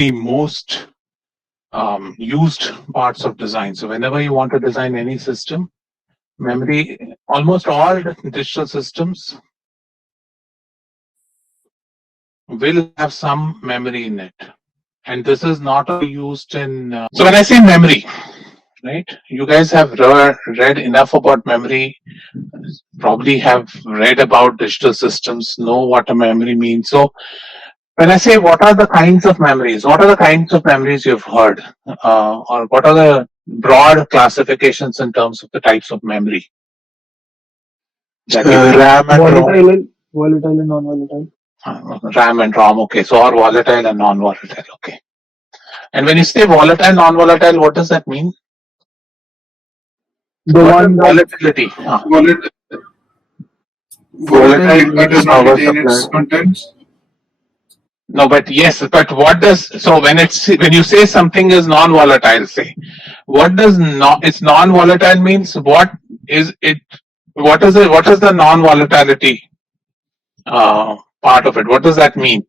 the most used parts of design. So whenever you want to design any system, memory, almost all digital systems will have some memory in it. And this is not only used in, so when I say memory, right, you guys have read enough about memory, probably have read about digital systems, know what a memory means. So when I say what are the kinds of memories, what are the kinds of memories you've heard, or what are the broad classifications in terms of the types of memory? RAM and ROM. Volatile and non-volatile. RAM and ROM, okay. So, or volatile and non-volatile, okay. And when you say volatile, non-volatile, what does that mean? The What one is that volatility? Volatile but does not retain its contents. No, but yes, but what does, so when you say something is non-volatile, say, what does it's non-volatile means? What is it? What is the non-volatility part of it? What does that mean?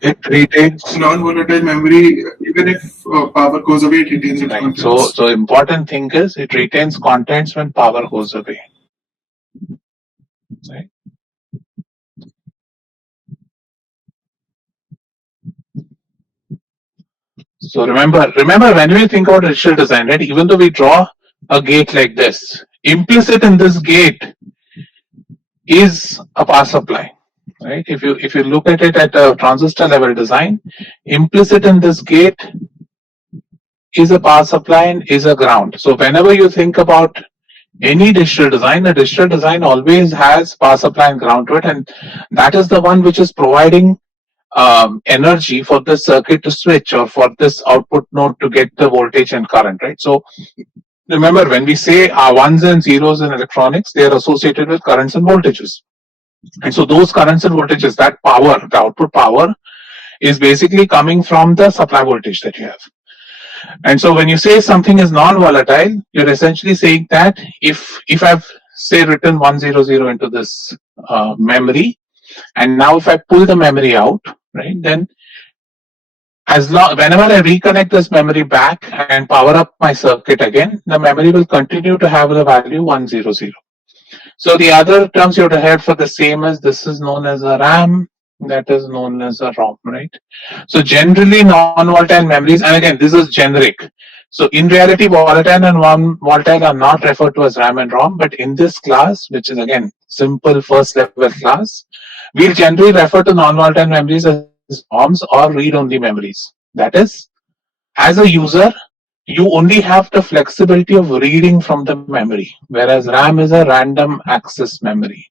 It retains non-volatile memory even if power goes away. It retains its contents. So important thing is it retains contents when power goes away. Right? So remember when we think about digital design, right? Even though we draw a gate like this, implicit in this gate is a power supply. Right? If you look at it at a transistor level design, implicit in this gate is a power supply and is a ground. So whenever you think about any digital design, a digital design always has power supply and ground to it, and that is the one which is providing energy for the circuit to switch or for this output node to get the voltage and current, right? So remember, when we say ones and zeros in electronics, they are associated with currents and voltages. And so those currents and voltages, that power, the output power, is basically coming from the supply voltage that you have. And so when you say something is non-volatile, you're essentially saying that if I've say written 100 into this memory, and now if I pull the memory out, right, then whenever I reconnect this memory back and power up my circuit again, the memory will continue to have the value 100. So the other terms you would have heard for the same as this is known as a RAM, that is known as a ROM, right? So generally non-volatile memories, and again this is generic. So in reality, volatile and non-volatile are not referred to as RAM and ROM, but in this class, which is again simple first level class, we'll generally refer to non-volatile memories as ROMs or read-only memories. That is, as a user, you only have the flexibility of reading from the memory, whereas RAM is a random access memory.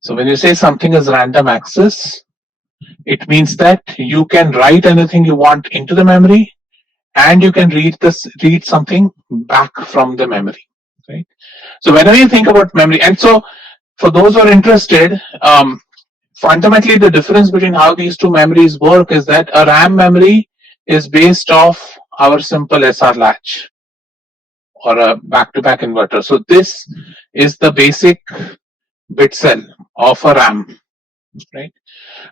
So when you say something is random access, it means that you can write anything you want into the memory, and you can read something back from the memory. Right? So whenever you think about memory, and so for those who are interested, fundamentally the difference between how these two memories work is that a RAM memory is based off our simple SR latch or a back-to-back inverter. So this is the basic bit cell of a RAM, right?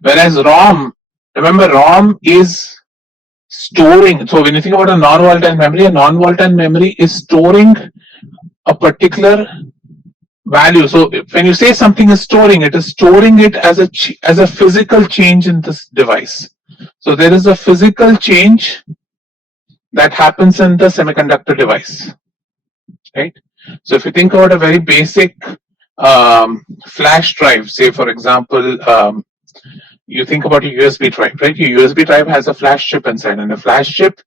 Whereas ROM, remember ROM is storing. So when you think about a non-volatile memory is storing a particular value. So when you say something is storing, it is storing it as a physical change in this device. So there is a physical change that happens in the semiconductor device, right? So if you think about a very basic flash drive, say for example, you think about a USB drive, right? Your USB drive has a flash chip inside, and the flash chip,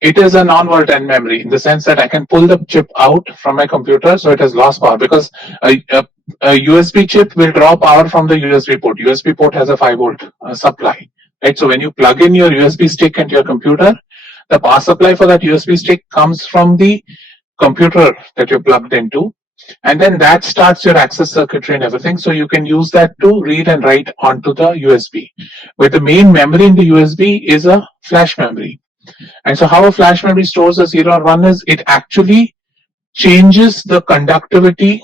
it is a non-volatile memory in the sense that I can pull the chip out from my computer, so it has lost power because a USB chip will draw power from the USB port. USB port has a 5-volt supply, right? So when you plug in your USB stick into your computer, the power supply for that USB stick comes from the computer that you're plugged into, and then that starts your access circuitry and everything. So you can use that to read and write onto the USB. But the main memory in the USB is a flash memory. And so how a flash memory stores a 0 or 1 is it actually changes the conductivity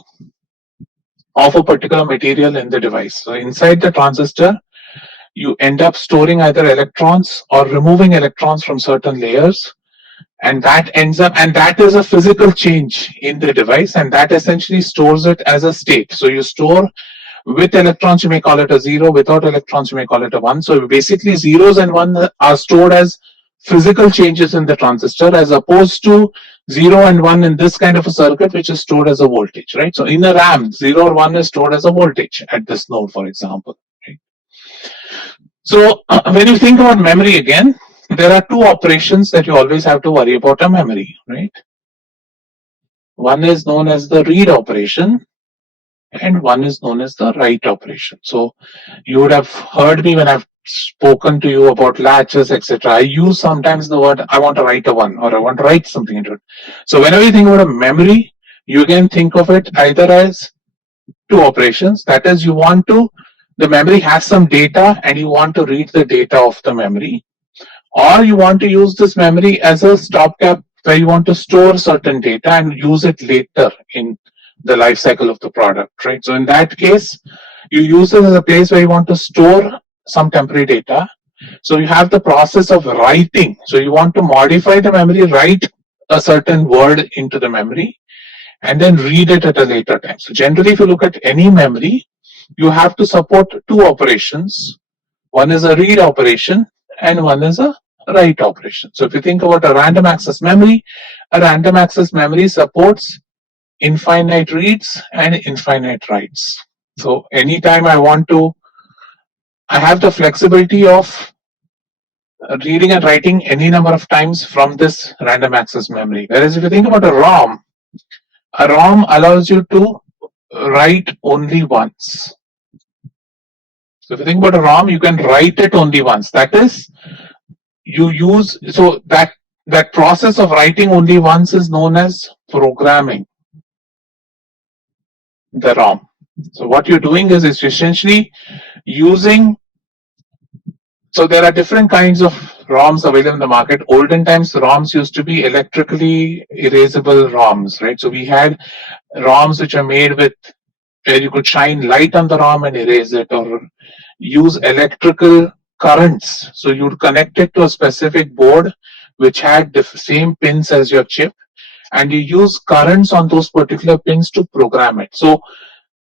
of a particular material in the device. So inside the transistor, you end up storing either electrons or removing electrons from certain layers, and that ends up, and that is a physical change in the device, and that essentially stores it as a state. So you store with electrons, you may call it a 0, without electrons, you may call it a 1. So basically zeros and 1 are stored as physical changes in the transistor, as opposed to 0 and 1 in this kind of a circuit, which is stored as a voltage, right? So in a RAM, 0 or 1 is stored as a voltage at this node, for example. Right? So when you think about memory again, there are two operations that you always have to worry about a memory, right? One is known as the read operation, and one is known as the write operation. So you would have heard me when I've spoken to you about latches, etc. I use sometimes the word I want to write a 1 or I want to write something into it. So whenever you think about a memory, you can think of it either as two operations. That is, the memory has some data and you want to read the data of the memory, or you want to use this memory as a stopgap where you want to store certain data and use it later in the life cycle of the product, right? So in that case, you use it as a place where you want to store some temporary data. So you have the process of writing. So you want to modify the memory, write a certain word into the memory, and then read it at a later time. So generally, if you look at any memory, you have to support two operations. One is a read operation and one is a write operation. So if you think about a random access memory supports infinite reads and infinite writes. So anytime I have the flexibility of reading and writing any number of times from this random access memory. Whereas if you think about a ROM allows you to write only once. So if you think about a ROM, you can write it only once. That is, that process of writing only once is known as programming the ROM. So what you're doing is essentially using, so there are different kinds of ROMs available in the market. Olden times, ROMs used to be electrically erasable ROMs, right? So we had ROMs which are made with, where you could shine light on the ROM and erase it, or use electrical currents. So you'd connect it to a specific board which had the same pins as your chip, and you use currents on those particular pins to program it. So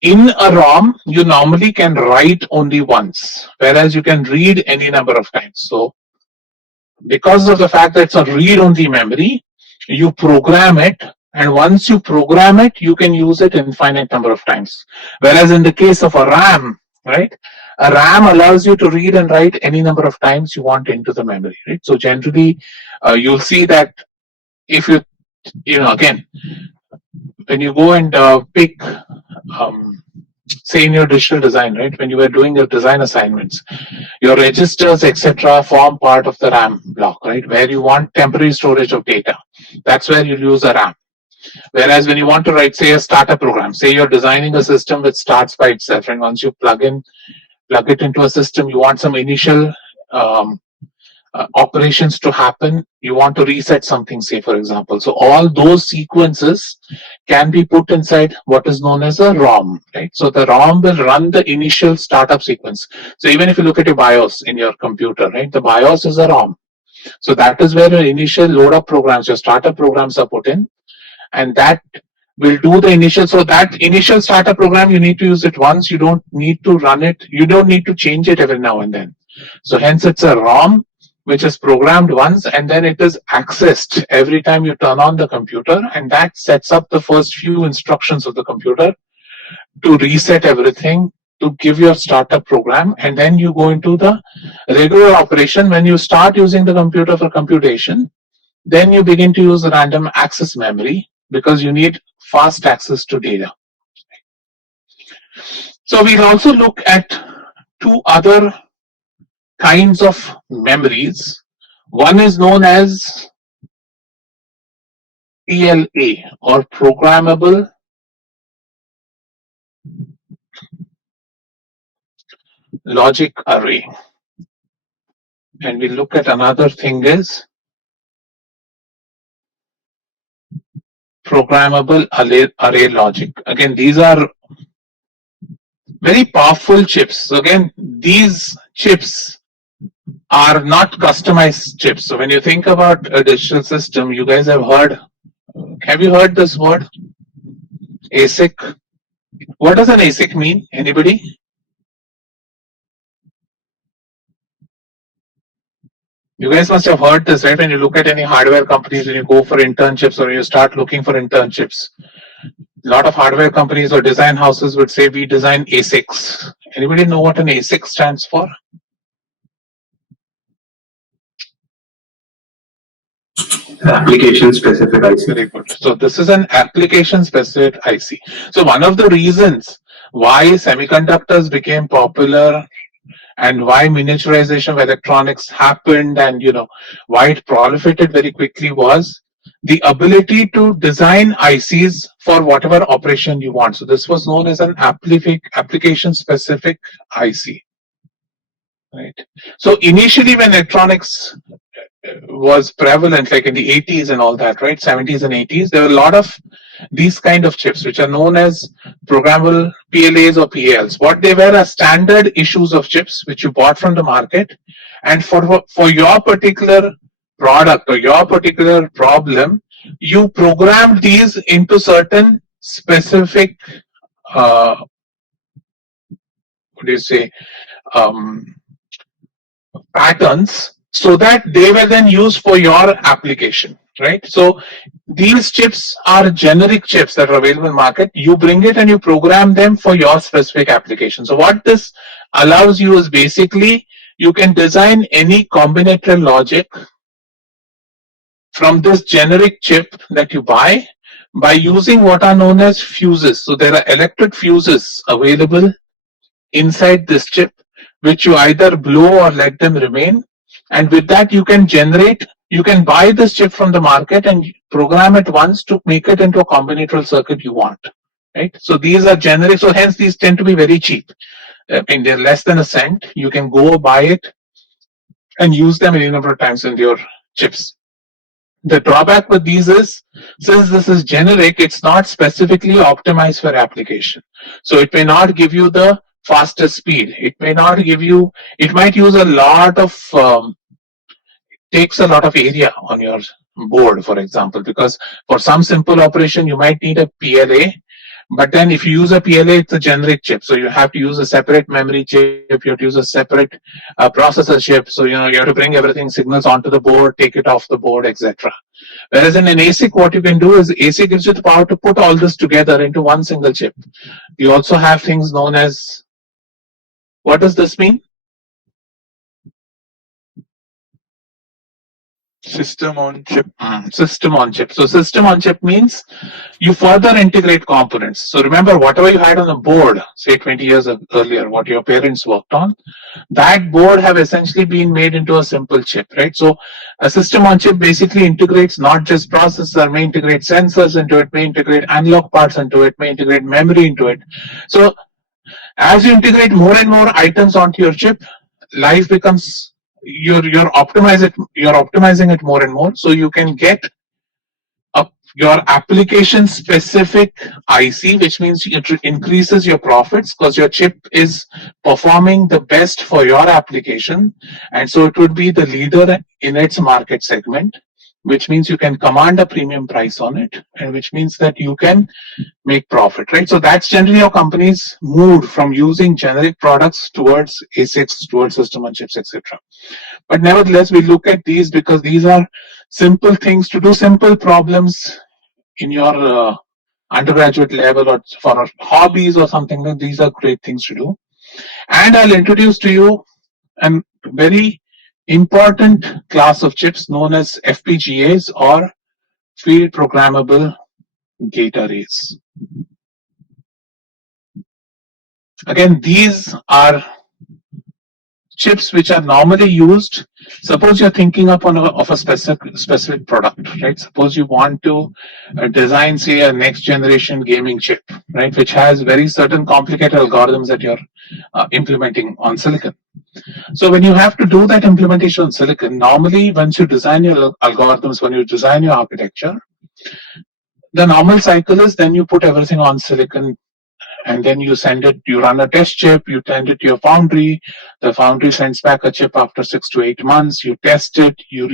in a ROM, you normally can write only once, whereas you can read any number of times. So because of the fact that it's a read-only memory, you program it, and once you program it, you can use it infinite number of times. Whereas in the case of a RAM, right, a RAM allows you to read and write any number of times you want into the memory, right? So generally, you'll see that if again, when you go and pick, say in your digital design, right, when you were doing your design assignments, your registers, etc., form part of the RAM block, right, where you want temporary storage of data. That's where you use a RAM. Whereas when you want to write, say, a startup program, say you're designing a system which starts by itself, and once you plug it into a system, you want some initial operations to happen, you want to reset something, say, for example. So all those sequences can be put inside what is known as a ROM, right? So the ROM will run the initial startup sequence. So even if you look at your BIOS in your computer, right, the BIOS is a ROM. So that is where your initial load up programs, your startup programs are put in, and that will do the initial. So that initial startup program, you need to use it once. You don't need to run it. You don't need to change it every now and then. So hence it's a ROM which is programmed once, and then it is accessed every time you turn on the computer, and that sets up the first few instructions of the computer to reset everything, to give your startup program, and then you go into the regular operation. When you start using the computer for computation, then you begin to use the random access memory, because you need fast access to data. So we'll also look at two other kinds of memories. One is known as PLA, or programmable logic array. And we look at another thing is programmable array logic. Again, these are very powerful chips. So again, these chips are not customized chips. So when you think about a digital system, you guys have you heard this word? ASIC. What does an ASIC mean? Anybody? You guys must have heard this, right? When you look at any hardware companies, when you go for internships or you start looking for internships, a lot of hardware companies or design houses would say we design ASICs. Anybody know what an ASIC stands for? Application specific IC. Very good. So this is an application specific IC. So one of the reasons why semiconductors became popular and why miniaturization of electronics happened and why it proliferated very quickly was the ability to design ICs for whatever operation you want. So this was known as an application specific IC. Right. So initially when electronics was prevalent, like in the 80s and all that, right, 70s and 80s, there were a lot of these kind of chips which are known as programmable PLAs or PALs. What they were are standard issues of chips which you bought from the market, and for your particular product or your particular problem, you programmed these into certain specific what do you say patterns, so that they were then used for your application, right? So these chips are generic chips that are available in the market. You bring it and you program them for your specific application. So what this allows you is basically you can design any combinatorial logic from this generic chip that you buy by using what are known as fuses. So there are electric fuses available inside this chip, which you either blow or let them remain. And with that, you can buy this chip from the market and program it once to make it into a combinatorial circuit you want. Right? So these are generic, so hence these tend to be very cheap. And they're less than a cent. You can go buy it and use them any number of times in your chips. The drawback with these is, since this is generic, it's not specifically optimized for application. So it may not give you the fastest speed. It may not give you, it might use a lot of, takes a lot of area on your board, for example, because for some simple operation, you might need a PLA. But then if you use a PLA, it's a generic chip. So you have to use a separate memory chip, you have to use a separate processor chip. So, you have to bring everything, signals onto the board, take it off the board, etc. Whereas in an ASIC, what you can do is ASIC gives you the power to put all this together into one single chip. You also have things known as, what does this mean? System on chip. System on chip. So system on chip means you further integrate components. So remember, whatever you had on the board, say 20 years earlier, what your parents worked on, that board have essentially been made into a simple chip, right? So a system on chip basically integrates not just processor, may integrate sensors into it, may integrate analog parts into it, may integrate memory into it. So as you integrate more and more items onto your chip, life becomes, you're optimizing it more and more, so you can get your application specific IC, which means it increases your profits because your chip is performing the best for your application, and so it would be the leader in its market segment, which means you can command a premium price on it, and which means that you can make profit, right? So that's generally how companies moved from using generic products towards ASICs, towards system on chips, etc. But nevertheless, we look at these because these are simple things to do simple problems in your undergraduate level or for hobbies or something. Like these are great things to do. And I'll introduce to you a very important class of chips known as FPGAs, or field programmable gate arrays. Again, these are chips which are normally used. Suppose you're thinking of a specific product, right? Suppose you want to design, say, a next generation gaming chip, right, which has very certain complicated algorithms that you're implementing on silicon. So when you have to do that implementation on silicon, normally once you design your algorithms, when you design your architecture, the normal cycle is then you put everything on silicon and then you send it, you run a test chip, you send it to your foundry, the foundry sends back a chip after 6 to 8 months, you test it, you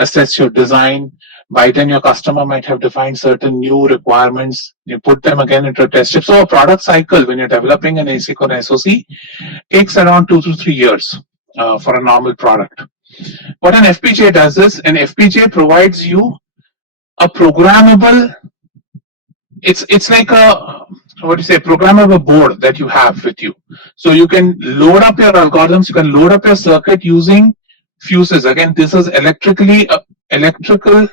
reassess your design. By then your customer might have defined certain new requirements, you put them again into a test chip. So a product cycle when you're developing an ASIC or SoC takes around 2 to 3 years for a normal product. What an FPGA does is, an FPGA provides you a programmable, it's like a, what do you say, programmable board that you have with you. So you can load up your algorithms, you can load up your circuit using fuses. Again, this is electrical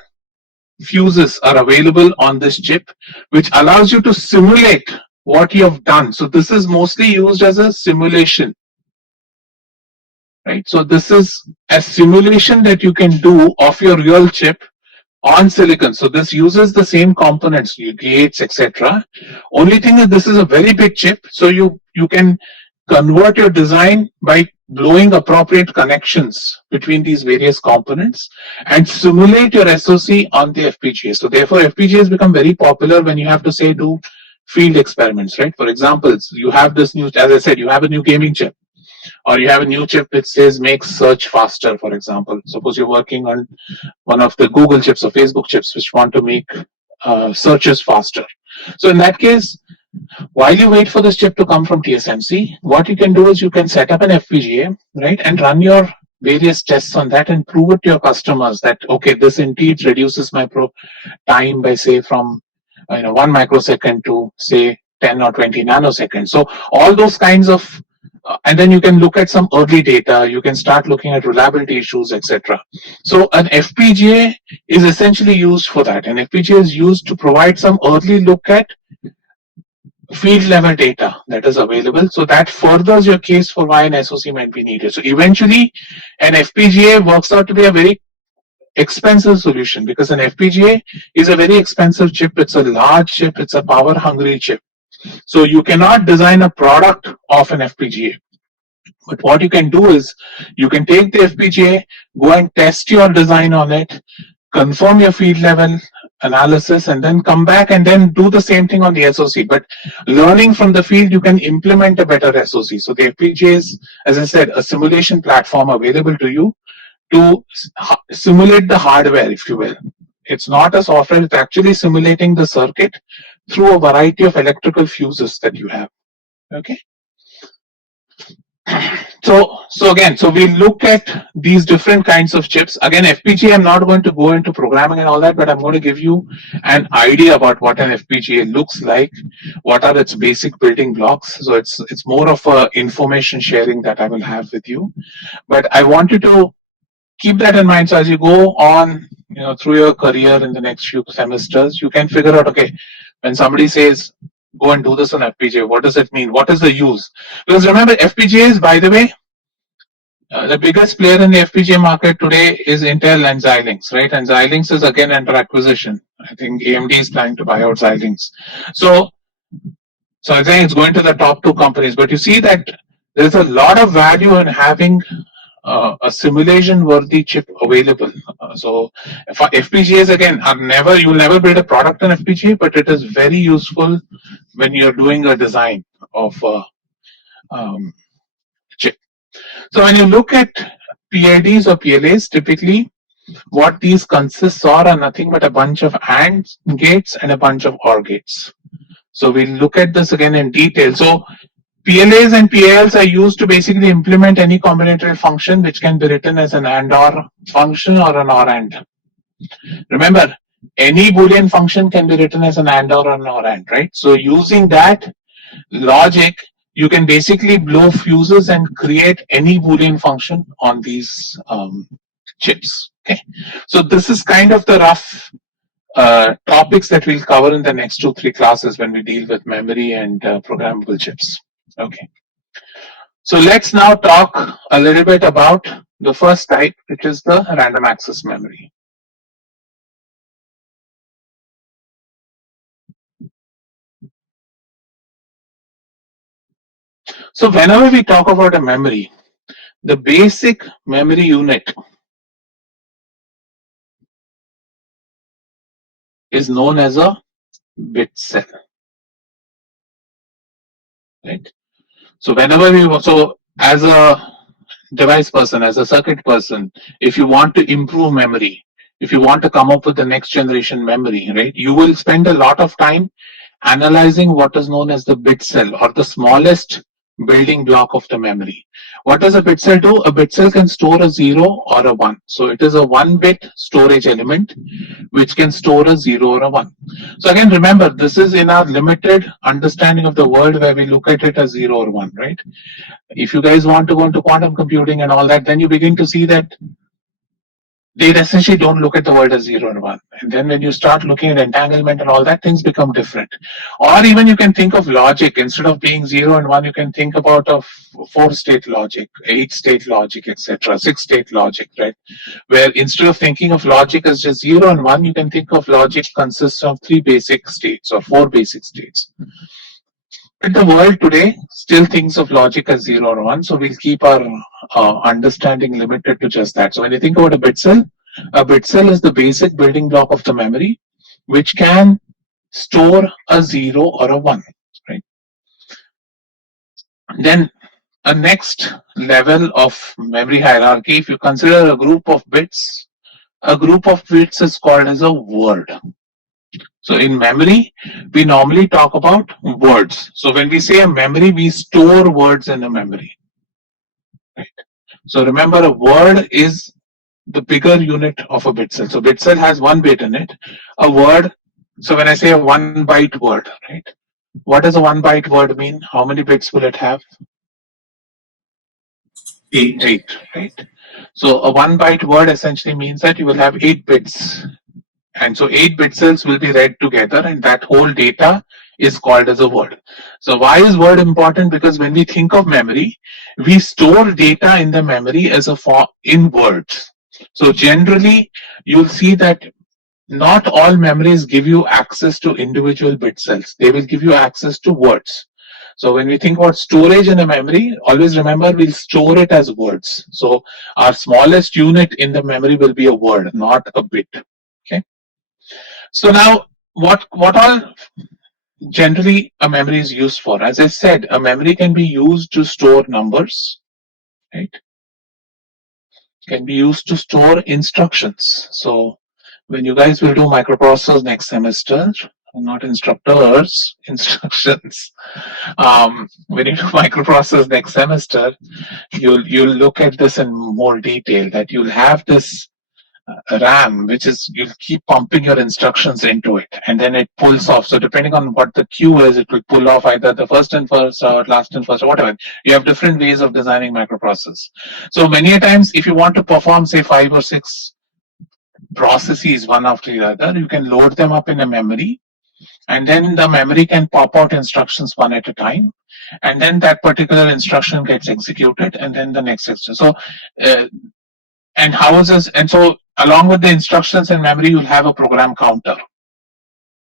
fuses are available on this chip, which allows you to simulate what you have done. So this is mostly used as a simulation, right? So this is a simulation that you can do of your real chip on silicon. So this uses the same components, your gates, etc. Only thing is this is a very big chip, so you can convert your design by blowing appropriate connections between these various components and simulate your SoC on the FPGA. So therefore FPGAs become very popular when you have to say do field experiments, right? For example, you have this new, as I said, you have a new gaming chip, or you have a new chip which says make search faster, for example. Suppose you're working on one of the Google chips or Facebook chips which want to make searches faster. So in that case, while you wait for this chip to come from TSMC, what you can do is you can set up an FPGA, right, and run your various tests on that and prove it to your customers that, okay, this indeed reduces my time by, say, from 1 microsecond to, say, 10 or 20 nanoseconds. So all those kinds of and then you can look at some early data, you can start looking at reliability issues, etc. So an FPGA is essentially used for that. An FPGA is used to provide some early look at field level data that is available. So that furthers your case for why an SoC might be needed. So eventually an FPGA works out to be a very expensive solution, because an FPGA is a very expensive chip. It's a large chip, it's a power hungry chip. So you cannot design a product of an FPGA. But what you can do is you can take the FPGA, go and test your design on it, confirm your field level analysis, and then come back and then do the same thing on the SoC. But learning from the field, you can implement a better SoC. So the FPGA is, as I said, a simulation platform available to you to simulate the hardware, if you will. It's not a software, it's actually simulating the circuit through a variety of electrical fuses that you have. Okay. So again, so we look at these different kinds of chips. Again, FPGA, I'm not going to go into programming and all that, but I'm going to give you an idea about what an FPGA looks like, what are its basic building blocks. So it's more of a information sharing that I will have with you. But I want you to keep that in mind. So as you go on, through your career in the next few semesters, you can figure out, okay, when somebody says, go and do this on FPGA, what does it mean? What is the use? Because remember, FPGAs, by the way, the biggest player in the FPGA market today is Intel and Xilinx, right? And Xilinx is again under acquisition. I think AMD is planning to buy out Xilinx. So I think it's going to the top two companies. But you see that there's a lot of value in having a simulation-worthy chip available. So FPGAs again are you'll never build a product on FPGA, but it is very useful when you're doing a design of a chip. So when you look at PIDs or PLAs, typically what these consists are nothing but a bunch of AND gates and a bunch of OR gates. So we'll look at this again in detail. So PLAs and PALs are used to basically implement any combinatorial function which can be written as an AND OR function or an OR AND. Remember, any Boolean function can be written as an AND or an OR AND, right? So using that logic, you can basically blow fuses and create any Boolean function on these chips. Okay, so this is kind of the rough topics that we'll cover in the next 2-3 classes when we deal with memory and programmable chips. Okay, so let's now talk a little bit about the first type, which is the random access memory. So whenever we talk about a memory, the basic memory unit is known as a bit cell. right? So whenever as a device person, as a circuit person, if you want to improve memory, if you want to come up with the next generation memory, right, you will spend a lot of time analyzing what is known as the bit cell, or the smallest building block of the memory. What does a bit cell do? A bit cell can store a 0 or a 1. So it is a 1-bit storage element which can store a 0 or a 1. So again, remember, this is in our limited understanding of the world where we look at it as 0 or 1, right? If you guys want to go into quantum computing and all that, then you begin to see that they essentially don't look at the world as 0 and 1. And then when you start looking at entanglement and all that, things become different. Or even you can think of logic. Instead of being 0 and 1, you can think about a 4-state logic, 8-state logic, etc., 6-state logic, right? Where instead of thinking of logic as just 0 and 1, you can think of logic consists of 3 basic states or 4 basic states. But the world today still thinks of logic as 0 or 1, so we'll keep our understanding limited to just that. So when you think about a bit cell is the basic building block of the memory, which can store a 0 or a 1, right? Then a next level of memory hierarchy, if you consider a group of bits is called as a word. So in memory, we normally talk about words. So when we say a memory, we store words in a memory. Right? So remember, a word is the bigger unit of a bit cell. So bit cell has 1 bit in it. A word, so when I say a 1-byte word, right? What does a 1-byte word mean? How many bits will it have? 8. 8, right? So a 1-byte word essentially means that you will have 8 bits. And so 8 bit cells will be read together, and that whole data is called as a word. So why is word important? Because when we think of memory, we store data in the memory as a form in words. So generally, you'll see that not all memories give you access to individual bit cells. They will give you access to words. So when we think about storage in a memory, always remember we'll store it as words. So our smallest unit in the memory will be a word, not a bit. Okay. So now, what all generally a memory is used for? As I said, a memory can be used to store numbers, right? Can be used to store instructions. So when you guys will do microprocessors next semester, not instructors, instructions. When you do microprocessors next semester, you'll look at this in more detail. That you'll have this RAM, which is you'll keep pumping your instructions into it, and then it pulls off. So depending on what the queue is, it will pull off either the first and first or last and first or whatever. You have different ways of designing microprocessors. So many a times, if you want to perform say 5 or 6 processes one after the other, you can load them up in a memory, and then the memory can pop out instructions one at a time, and then that particular instruction gets executed, and then the next instruction. So and how is this? And so along with the instructions in memory, you'll have a program counter.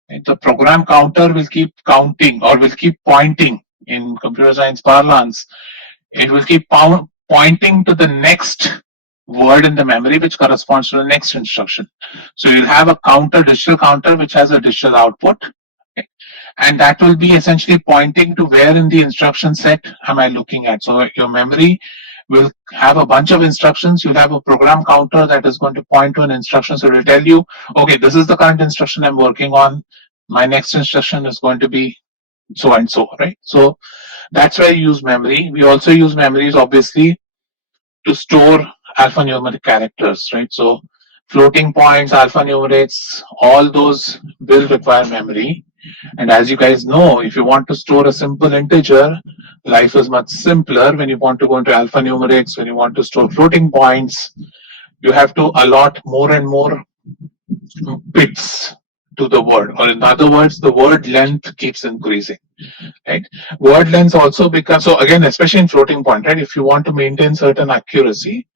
And the program counter will keep counting, or will keep pointing in computer science parlance. It will keep pointing to the next word in the memory, which corresponds to the next instruction. So you'll have a counter, digital counter, which has a digital output. Okay. And that will be essentially pointing to where in the instruction set am I looking at. So your memory will have a bunch of instructions. You'll have a program counter that is going to point to an instruction. So it will tell you, okay, this is the current instruction I'm working on. My next instruction is going to be so and so, right? So that's why you use memory. We also use memories, obviously, to store alphanumeric characters, right? So floating points, alphanumerics, all those will require memory. And as you guys know, if you want to store a simple integer, life is much simpler. When you want to go into alphanumerics, when you want to store floating points, you have to allot more and more bits to the word. Or in other words, the word length keeps increasing. Right? Word length also becomes, so again, especially in floating point, right? If you want to maintain certain accuracy,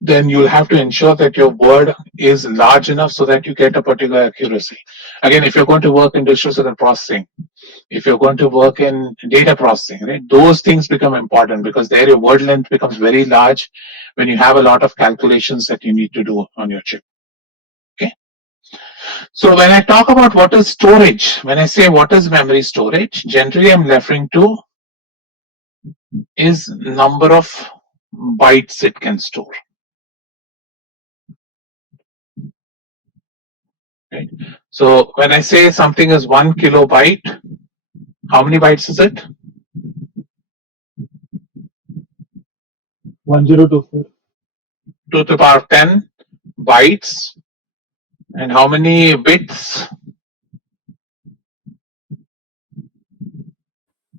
then you'll have to ensure that your word is large enough so that you get a particular accuracy. Again, if you're going to work in digital signal processing, if you're going to work in data processing, right, those things become important because there your word length becomes very large when you have a lot of calculations that you need to do on your chip. Okay. So when I talk about what is storage, when I say what is memory storage, generally I'm referring to is number of bytes it can store. Right? So when I say something is 1 kilobyte, how many bytes is it? 1024. 2 to the power of 10 bytes. And how many bits?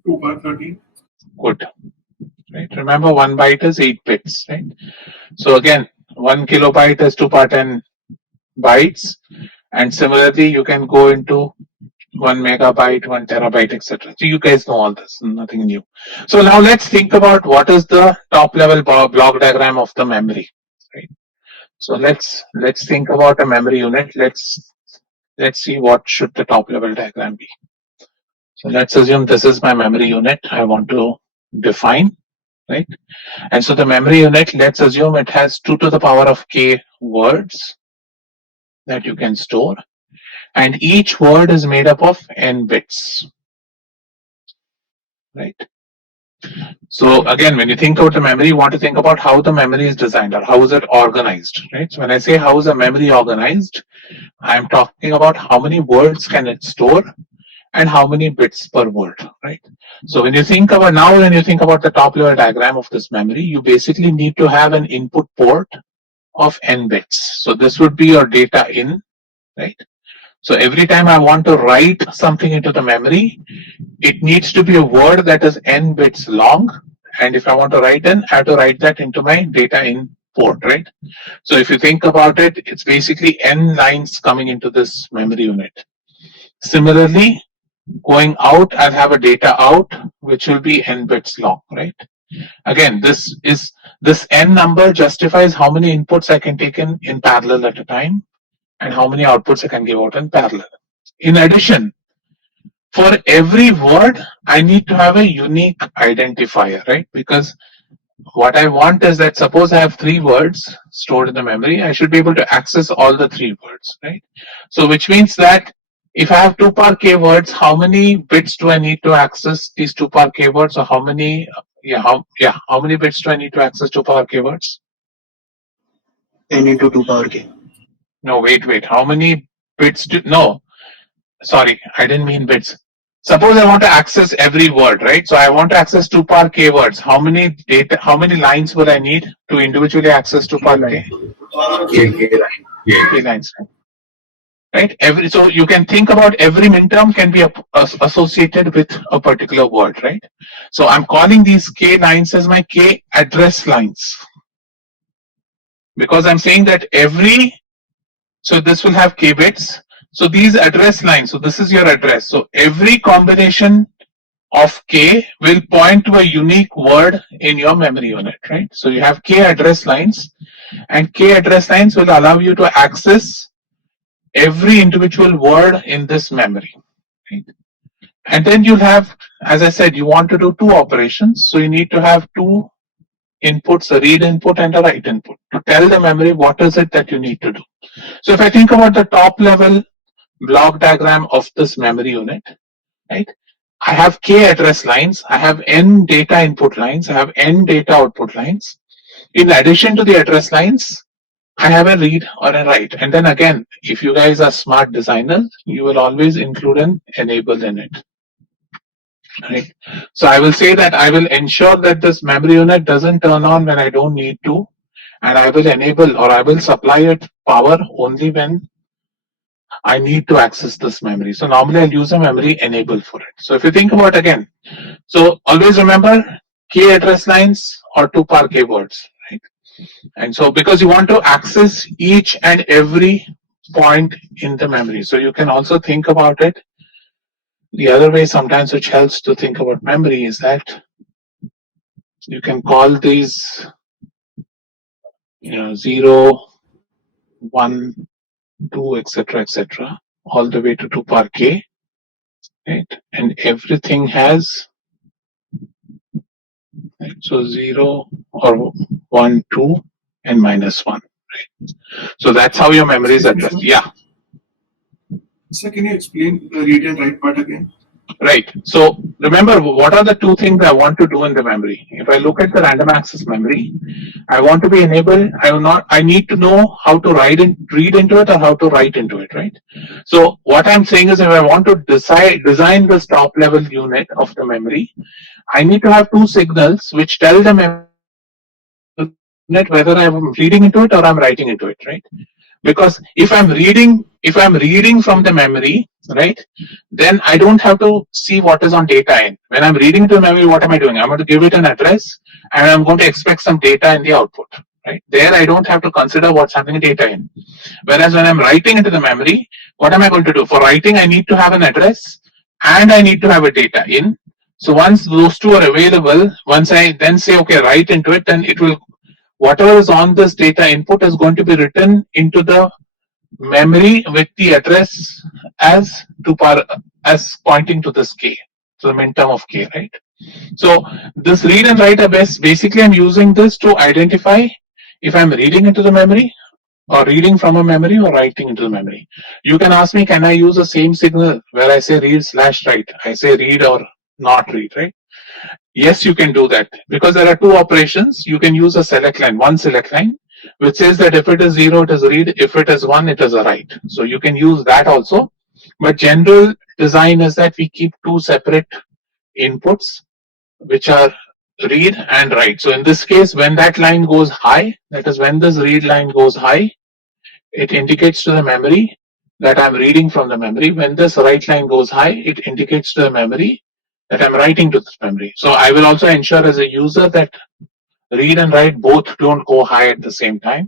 2 power 13. Good. Right. Remember, 1 byte is 8 bits. Right. So again, 1 kilobyte is 2 power 10 bytes. And similarly, you can go into 1 megabyte, 1 terabyte, etc. So you guys know all this, nothing new. So now let's think about what is the top level block diagram of the memory. Right. So let's think about a memory unit. Let's see what should the top level diagram be. So let's assume this is my memory unit I want to define, right? And so the memory unit, let's assume it has 2 to the power of k words that you can store, and each word is made up of n bits, right? So again, when you think about the memory, you want to think about how the memory is designed or how is it organized, right? So when I say how is a memory organized, I'm talking about how many words can it store and how many bits per word, right? So when you think about the top level diagram of this memory, you basically need to have an input port of n bits. So this would be your data in, right? So every time I want to write something into the memory, it needs to be a word that is n bits long. And if I want to write in, I have to write that into my data in port, right? So if you think about it, it's basically n lines coming into this memory unit. Similarly, going out, I'll have a data out, which will be n bits long, right? Again, this n number justifies how many inputs I can take in parallel at a time and how many outputs I can give out in parallel. In addition, for every word, I need to have a unique identifier, right? Because what I want is that suppose I have 3 words stored in the memory, I should be able to access all the 3 words, right? So which means that if I have 2 power k words, how many bits do I need to access these 2 power k words, or how many how many bits do I need to access 2 power k words? N into 2 power k. No, wait. How many bits no, sorry, I didn't mean bits. Suppose I want to access every word, right? So I want to access 2 power k words. How many lines will I need to individually access 2 power k? K lines. Right? So you can think about every minterm can be associated with a particular word, right? So I'm calling these k lines as my k address lines, because I'm saying that so this will have k bits. So these address lines, so this is your address. So every combination of k will point to a unique word in your memory unit, right? So you have k address lines, and k address lines will allow you to access every individual word in this memory, right? And then you'll have, as I said, you want to do 2 operations, so you need to have 2 inputs, a read input and a write input, to tell the memory what is it that you need to do. So if I think about the top level block diagram of this memory unit, right? I have k address lines, I have n data input lines, I have n data output lines. In addition to the address lines, I have a read or a write. And then again, if you guys are smart designers, you will always include an enable in it. Right? So I will say that I will ensure that this memory unit doesn't turn on when I don't need to, and I will enable or I will supply it power only when I need to access this memory. So normally I'll use a memory enable for it. So if you think about again, so always remember k address lines or 2 power k words, right? And so because you want to access each and every point in the memory, so you can also think about it. The other way sometimes which helps to think about memory is that you can call these 0, 1, 2, etc., all the way to 2 power k, right? And everything has, right? So 0 or 1, 2, and -1, right? So that's how your memory is addressed. Yeah. So can you explain the read and write part again? Right. So remember, what are the two things I want to do in the memory? If I look at the random access memory, I want to be enabled. I need to know how to read into it or how to write into it, right? So what I'm saying is, if I want to design this top level unit of the memory, I need to have two signals which tell the memory unit whether I'm reading into it or I'm writing into it, right? Because if I'm reading from the memory, right, then I don't have to see what is on data in. When I'm reading to the memory, what am I doing? I'm going to give it an address and I'm going to expect some data in the output, right? There I don't have to consider what's happening data in. Whereas when I'm writing into the memory, what am I going to do? For writing, I need to have an address and I need to have a data in. So once those two are available, once I then say okay, write into it, then it will, whatever is on this data input is going to be written into the memory with the address as as pointing to this k, so the min term of k, right? So this read and write are basically I'm using this to identify if I'm reading into the memory or reading from a memory or writing into the memory. You can ask me, can I use the same signal where I say read slash write? I say read or not read, right? Yes, you can do that because there are two operations. You can use a select line, one select line, which says that if it is 0, it is read, if it is 1, it is a write. So you can use that also. But general design is that we keep two separate inputs, which are read and write. So in this case, when that line goes high, that is when this read line goes high, it indicates to the memory that I'm reading from the memory. When this write line goes high, it indicates to the memory that I'm writing to this memory. So I will also ensure as a user that read and write both don't go high at the same time.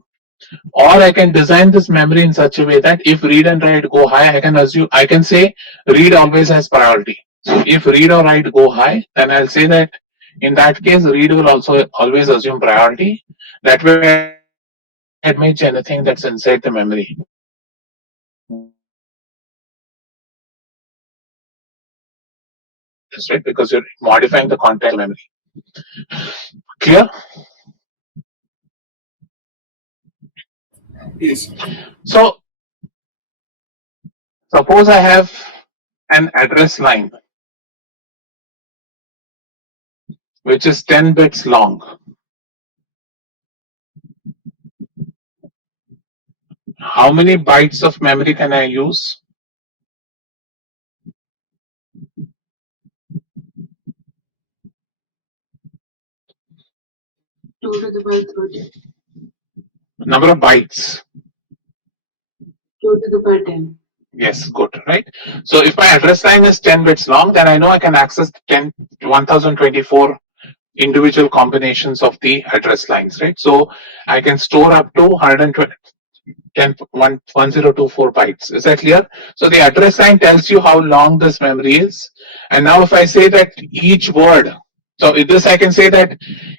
Or I can design this memory in such a way that if read and write go high, I can say read always has priority. So if read or write go high, then I'll say that in that case, read will also always assume priority. That way I don't damage anything that's inside the memory. Right? Because you're modifying the content of the memory. Clear? Yes. So suppose I have an address line which is 10 bits long. How many bytes of memory can I use? Two to the power 30. Number of bytes. 2 to the power 10. Yes, good, right? So if my address line is 10 bits long, then I know I can access 1024 individual combinations of the address lines, right? So I can store up to 120 1024 bytes. Is that clear? So the address line tells you how long this memory is. And now if I say that each word, so in this I can say that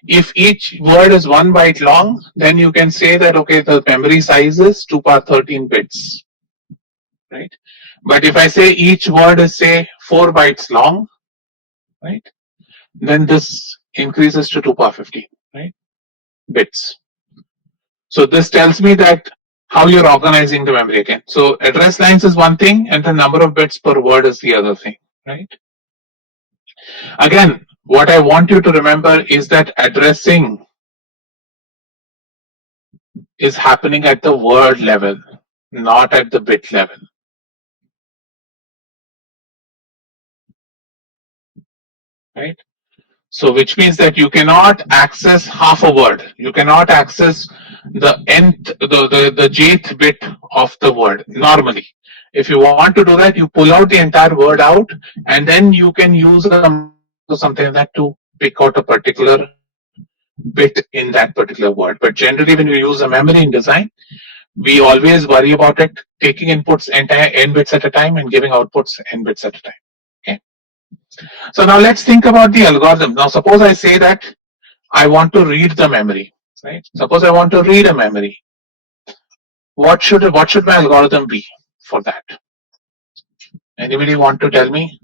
if each word is 1 byte long, then you can say that okay, the memory size is 2 power 13 bits, right? But if I say each word is say 4 bytes long, right, then this increases to 2 power 50, right, bits. So this tells me that how you're organizing the memory again. So address lines is one thing and the number of bits per word is the other thing, right? Again, what I want you to remember is that addressing is happening at the word level, not at the bit level, right? So which means that you cannot access half a word. You cannot access the the jth bit of the word normally. If you want to do that, you pull out the entire word out and then you can use something like that to pick out a particular bit in that particular word. But generally when you use a memory in design, we always worry about it taking inputs entire n bits at a time and giving outputs n bits at a time. Okay. So now let's think about the algorithm. Now suppose I say that I want to read the memory, right? Suppose I want to read a memory. What should my algorithm be for that? Anybody want to tell me?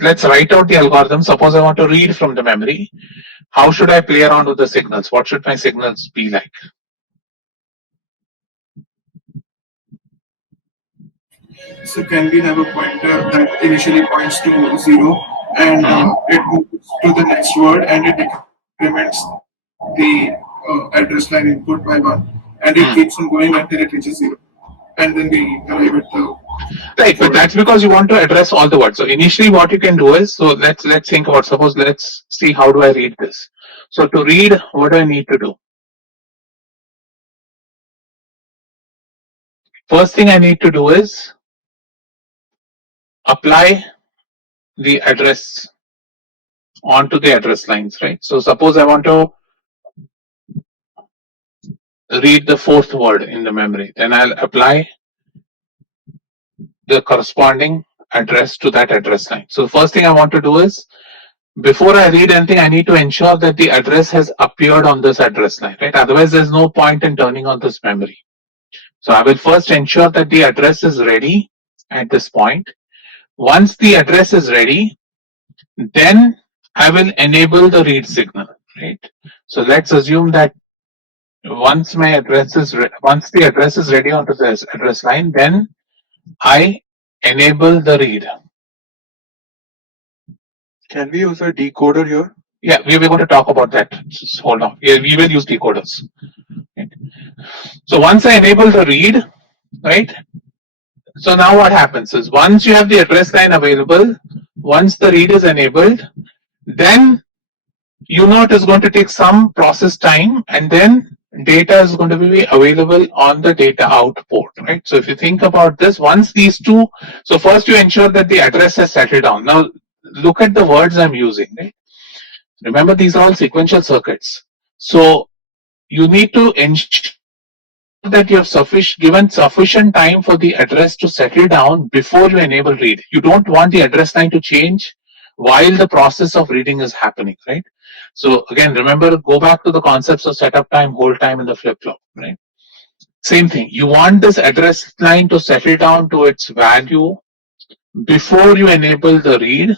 Let's write out the algorithm. Suppose I want to read from the memory. How should I play around with the signals? What should my signals be like? So can we have a pointer that initially points to 0 and it moves to the next word and it decrements the address line input by 1 and it keeps on going until it reaches 0 and then we arrive at the Right, but that's because you want to address all the words. So initially what you can do is, so let's think about, suppose let's see how do I read this. So to read, what do I need to do? First thing I need to do is apply the address onto the address lines, right? So suppose I want to read the fourth word in the memory, then I'll apply the corresponding address to that address line. So the first thing I want to do is, before I read anything, I need to ensure that the address has appeared on this address line, right? Otherwise, there's no point in turning on this memory. So I will first ensure that the address is ready at this point. Once the address is ready, then I will enable the read signal, right? So let's assume that once the address is ready onto this address line, then I enable the read. Can we use a decoder here? Yeah, we were going to talk about that. Just hold on. Yeah, we will use decoders. Right. So once I enable the read, right? So now what happens is, once you have the address line available, once the read is enabled, then you know it is going to take some process time, and then data is going to be available on the data out port, right? So if you think about this, once these two, so first you ensure that the address has settled down. Now look at the words I'm using, right? Remember, these are all sequential circuits. So you need to ensure that you have given sufficient time for the address to settle down before you enable read. You don't want the address line to change while the process of reading is happening, right? So again, remember, go back to the concepts of setup time, hold time in the flip-flop, right? Same thing. You want this address line to settle down to its value before you enable the read.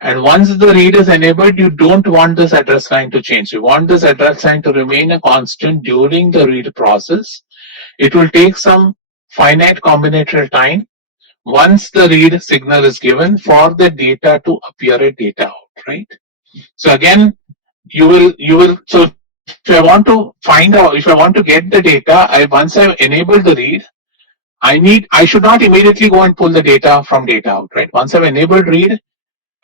And once the read is enabled, you don't want this address line to change. You want this address line to remain a constant during the read process. It will take some finite combinatorial time once the read signal is given for the data to appear at data out, right? So again, so if I want to find out, if I want to get the data, once I've enabled the read, I should not immediately go and pull the data from data out, right? Once I've enabled read,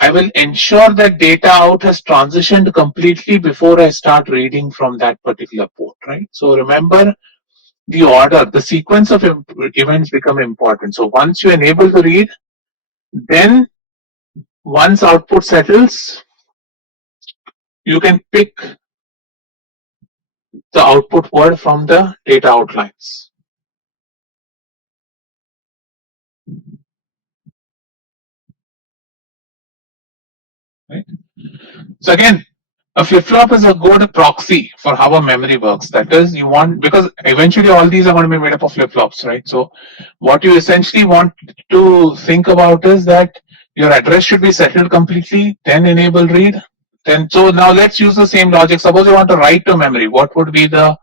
I will ensure that data out has transitioned completely before I start reading from that particular port, right? So remember, the order, the sequence of events become important. So once you enable the read, then once output settles, you can pick the output word from the data outlines. Right? So again, a flip-flop is a good proxy for how a memory works. That is, you want, because eventually all these are going to be made up of flip-flops, right? So what you essentially want to think about is that your address should be settled completely, then enable read. Then, so now let's use the same logic. Suppose you want to write to memory. What would be the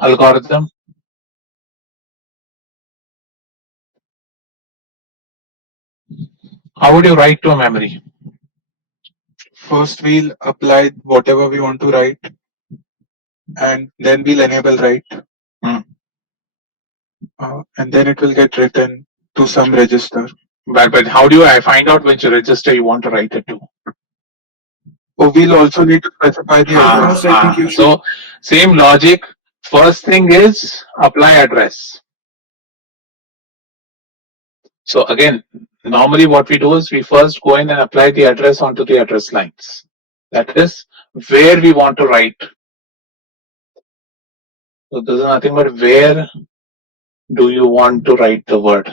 algorithm? How would you write to a memory? First, we'll apply whatever we want to write, and then we'll enable write. And then it will get written to some register. But how do I find out which register you want to write it to? Oh, we'll also need to specify the address. So same logic. First thing is apply address. So again, normally what we do is we first go in and apply the address onto the address lines. That is where we want to write. So this is nothing but where do you want to write the word.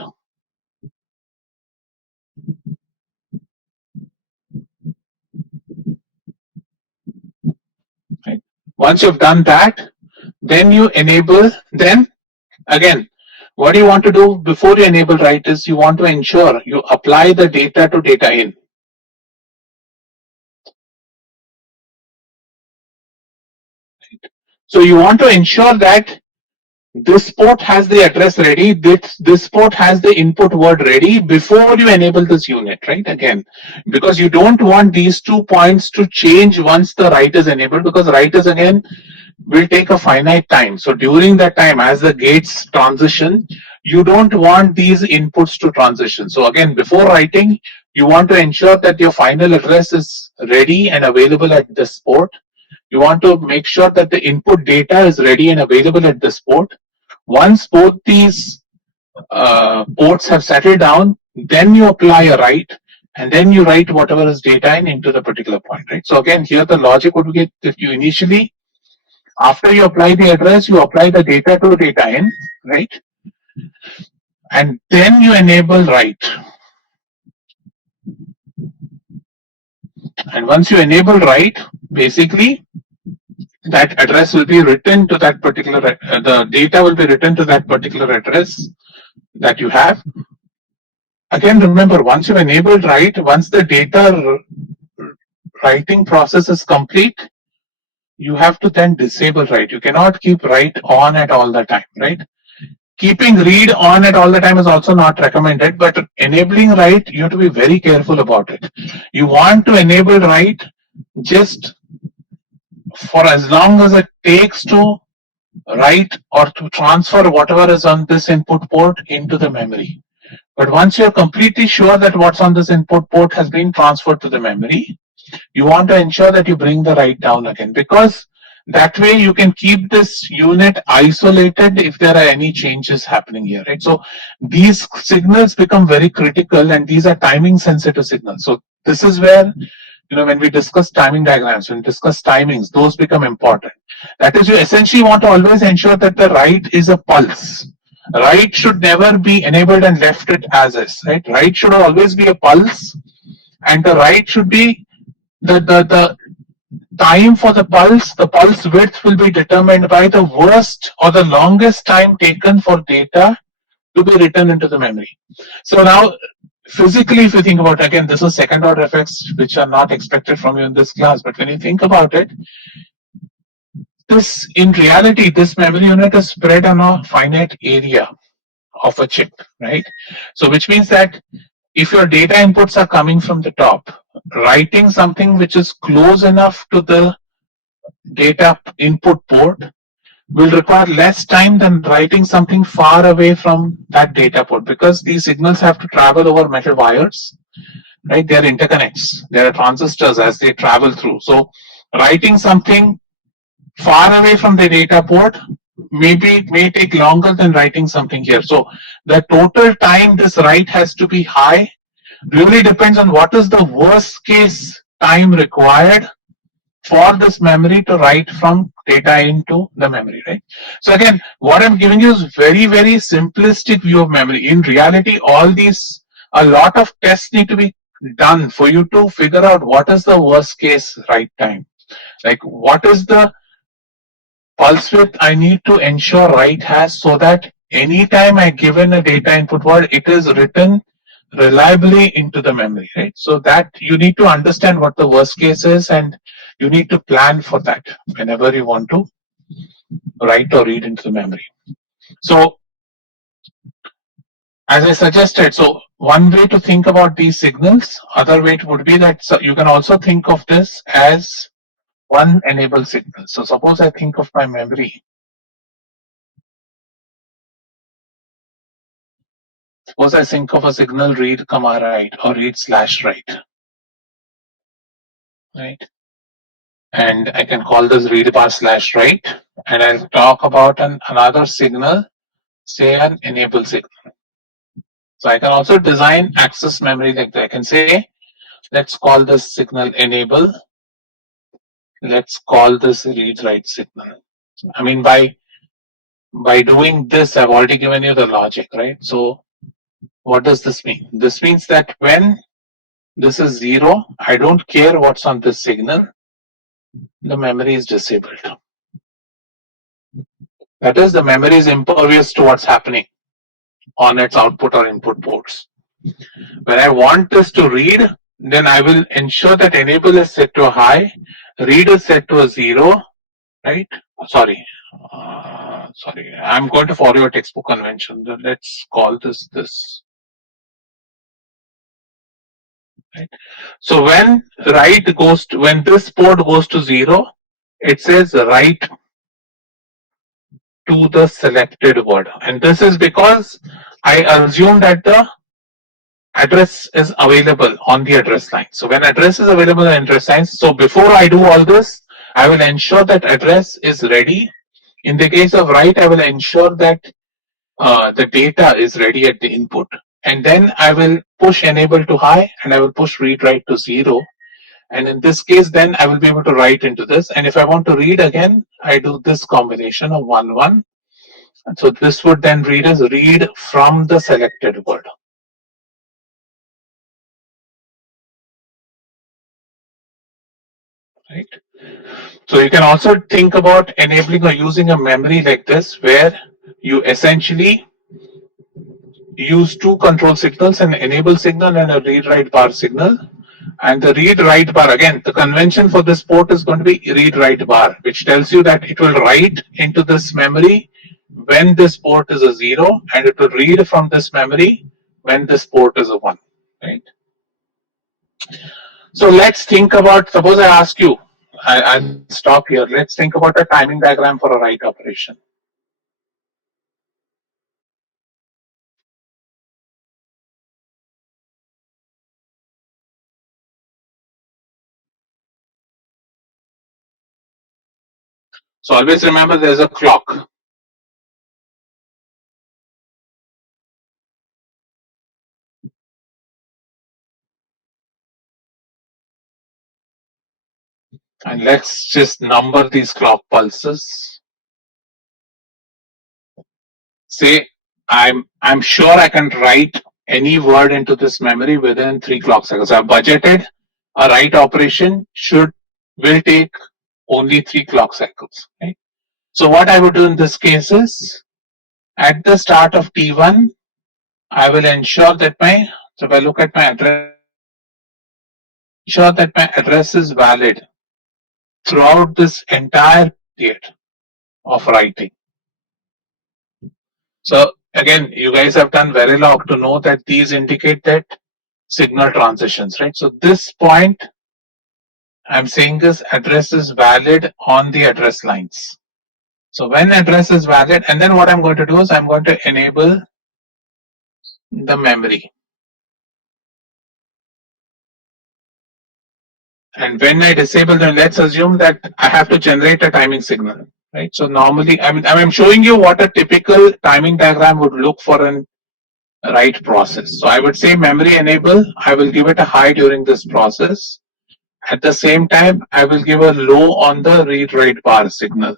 Right. Once you've done that, then you enable, then again, what you want to do before you enable write is you want to ensure you apply the data to data in. So you want to ensure that this port has the address ready, this port has the input word ready before you enable this unit, right? Again, because you don't want these 2 points to change once the write is enabled, because write is again will take a finite time. So during that time, as the gates transition, you don't want these inputs to transition. So again, before writing, you want to ensure that your final address is ready and available at this port. You want to make sure that the input data is ready and available at this port. Once both these ports have settled down, then you apply a write, and then you write whatever is data in into the particular point, right? So again, here the logic would be that you initially, after you apply the address, you apply the data to data in, right? And then you enable write. And once you enable write, basically that address will be written to that particular, the data will be written to that particular address that you have. Again, remember, once you've enabled write, once the data writing process is complete, you have to then disable write. You cannot keep write on at all the time, right? Keeping read on at all the time is also not recommended, but enabling write, you have to be very careful about it. You want to enable write just for as long as it takes to write or to transfer whatever is on this input port into the memory. But once you're completely sure that what's on this input port has been transferred to the memory, you want to ensure that you bring the write down again, because that way you can keep this unit isolated if there are any changes happening here, right? So these signals become very critical, and these are timing sensitive signals. So this is where, when we discuss timing diagrams, when we discuss timings, those become important. That is, you essentially want to always ensure that the write is a pulse. Write should never be enabled and left it as is, right? Write should always be a pulse, and the write should be the time for the pulse width will be determined by the worst or the longest time taken for data to be written into the memory. So now, physically, if you think about it, again, this is second order effects which are not expected from you in this class, but when you think about it, in reality, this memory unit is spread on a finite area of a chip, right? So which means that if your data inputs are coming from the top, writing something which is close enough to the data input port will require less time than writing something far away from that data port, because these signals have to travel over metal wires, right? They are interconnects, there are transistors as they travel through. So writing something far away from the data port may take longer than writing something here. So the total time this write has to be high really depends on what is the worst case time required for this memory to write from data into the memory, right? So again, what I'm giving you is very, very simplistic view of memory. In reality, a lot of tests need to be done for you to figure out what is the worst case write time. Like, what is the pulse width I need to ensure write has, so that anytime I given a data input word, it is written reliably into the memory, right? So that you need to understand what the worst case is, and you need to plan for that whenever you want to write or read into the memory. So as I suggested, so one way to think about these signals, other way would be that you can also think of this as one enable signal. So suppose I think of my memory. Suppose I think of a signal read comma write or read slash write, right? And I can call this read bar slash write, and I'll talk about another signal, say an enable signal. So I can also design access memory like that. I can say, let's call this signal enable. Let's call this read write signal. I mean, by doing this, I've already given you the logic, right? So what does this mean? This means that when this is 0, I don't care what's on this signal, the memory is disabled. That is, the memory is impervious to what's happening on its output or input ports. When I want this to read, then I will ensure that enable is set to a high, read is set to a 0, right? Sorry, sorry, I'm going to follow a textbook convention. Let's call this. Right. So when when this port goes to 0, it says write to the selected word, and this is because I assume that the address is available on the address line. So when address is available on address lines, so before I do all this, I will ensure that address is ready. In the case of write, I will ensure that the data is ready at the input, and then I will push enable to high and I will push read write to 0. And in this case, then I will be able to write into this. And if I want to read again, I do this combination of 1 1. And so this would then read as read from the selected word. Right. So you can also think about enabling or using a memory like this, where you essentially use two control signals, an enable signal and a read write bar signal. And the read write bar, again, the convention for this port is going to be read write bar, which tells you that it will write into this memory when this port is a 0, and it will read from this memory when this port is a 1. Right. So let's think about, suppose I ask you, I'll stop here. Let's think about a timing diagram for a write operation. So always remember there's a clock. And let's just number these clock pulses. Say I'm sure I can write any word into this memory within 3 clock cycles. I've budgeted a write operation will take only 3 clock cycles. Right? So what I would do in this case is at the start of T1, I will ensure that so if I look at my address, ensure that my address is valid throughout this entire period of writing. So again, you guys have done Verilog to know that these indicate that signal transitions, right? So this point, I'm saying this address is valid on the address lines. So when address is valid, and then what I'm going to do is I'm going to enable the memory. And when I disable them, let's assume that I have to generate a timing signal, right? So normally, I'm showing you what a typical timing diagram would look for an write process. So I would say memory enable, I will give it a high during this process. At the same time, I will give a low on the read write bar signal.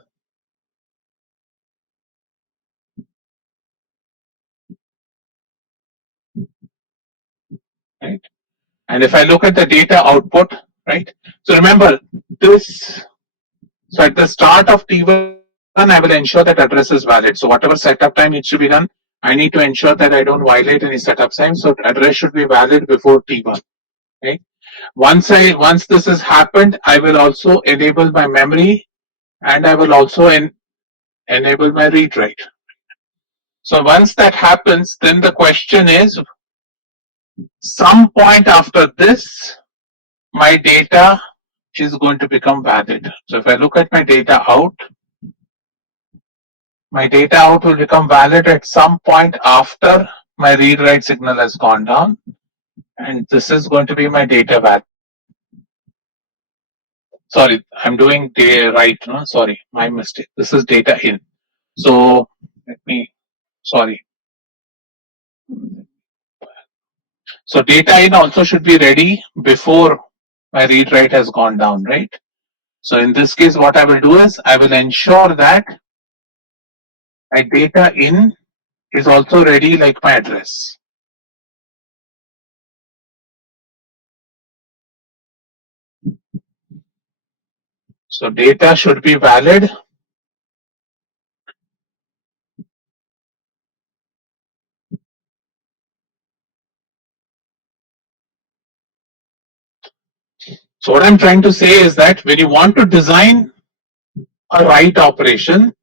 Right? And if I look at the data output, right? So remember this, so at the start of T1, I will ensure that address is valid. So whatever setup time needs to be done, I need to ensure that I don't violate any setup time. So address should be valid before T1. Okay. Once this has happened, I will also enable my memory and I will also enable my read write. So once that happens, then the question is, some point after this, my data is going to become valid. So if I look at my data out will become valid at some point after my read write signal has gone down, and this is going to be my data value. Sorry, I'm doing data right. No? Sorry, my mistake. This is data in. So sorry. So data in also should be ready before my read write has gone down, right? So in this case, what I will do is I will ensure that my data in is also ready like my address. So data should be valid. So what I'm trying to say is that when you want to design a write operation,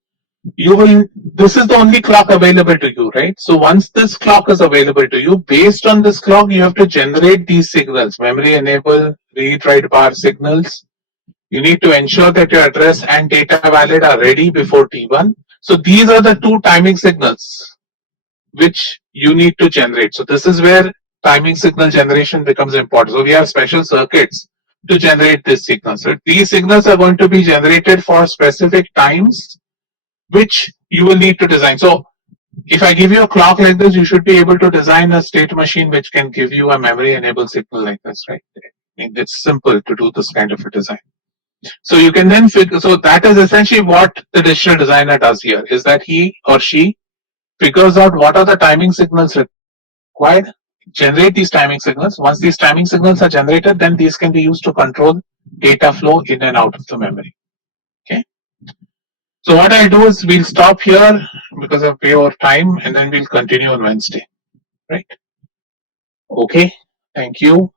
this is the only clock available to you, right? So once this clock is available to you, based on this clock, you have to generate these signals, memory enable, read write bar signals. You need to ensure that your address and data valid are ready before T1. So these are the two timing signals which you need to generate. So this is where timing signal generation becomes important. So we have special circuits to generate these signals. So these signals are going to be generated for specific times which you will need to design. So if I give you a clock like this, you should be able to design a state machine which can give you a memory enabled signal like this, right? It's simple to do this kind of a design. So you can then figure, so that is essentially what the digital designer does here, is that he or she figures out what are the timing signals required, generate these timing signals. Once these timing signals are generated, then these can be used to control data flow in and out of the memory. Okay. So what I'll do is we'll stop here because of way over time, and then we'll continue on Wednesday. Right? Okay. Thank you.